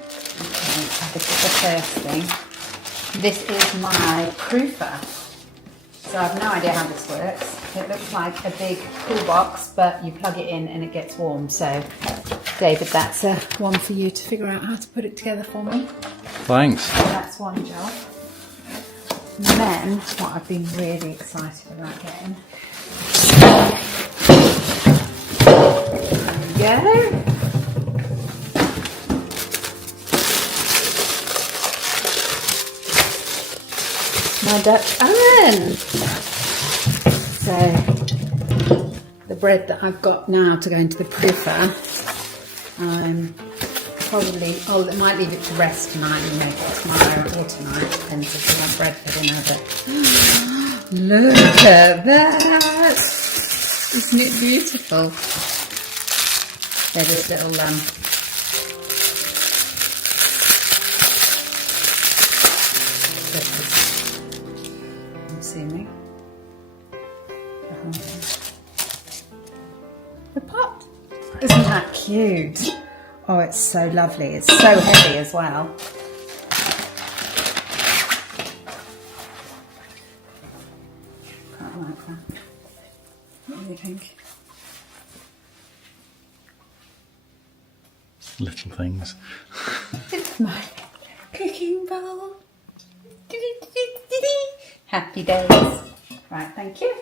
Okay, this is the first thing. This is my proofer. So I have no idea how this works. It looks like a big cool box, but you plug it in and it gets warm. So David, that's one for you to figure out how to put it together for me. Thanks. So that's one job. And then what I've been really excited about getting. There we go. My Dutch oven. So the bread that I've got now to go into the proofer, I might leave it to rest tonight and make it tomorrow or tonight, depends if I want bread for dinner. But look at that! Isn't it beautiful? They're just little I'm assuming. The pot. Isn't that cute? Oh, it's so lovely. It's so heavy as well. Quite like that. What do you think? Little things. It's my cooking bowl. Happy days. Right, thank you.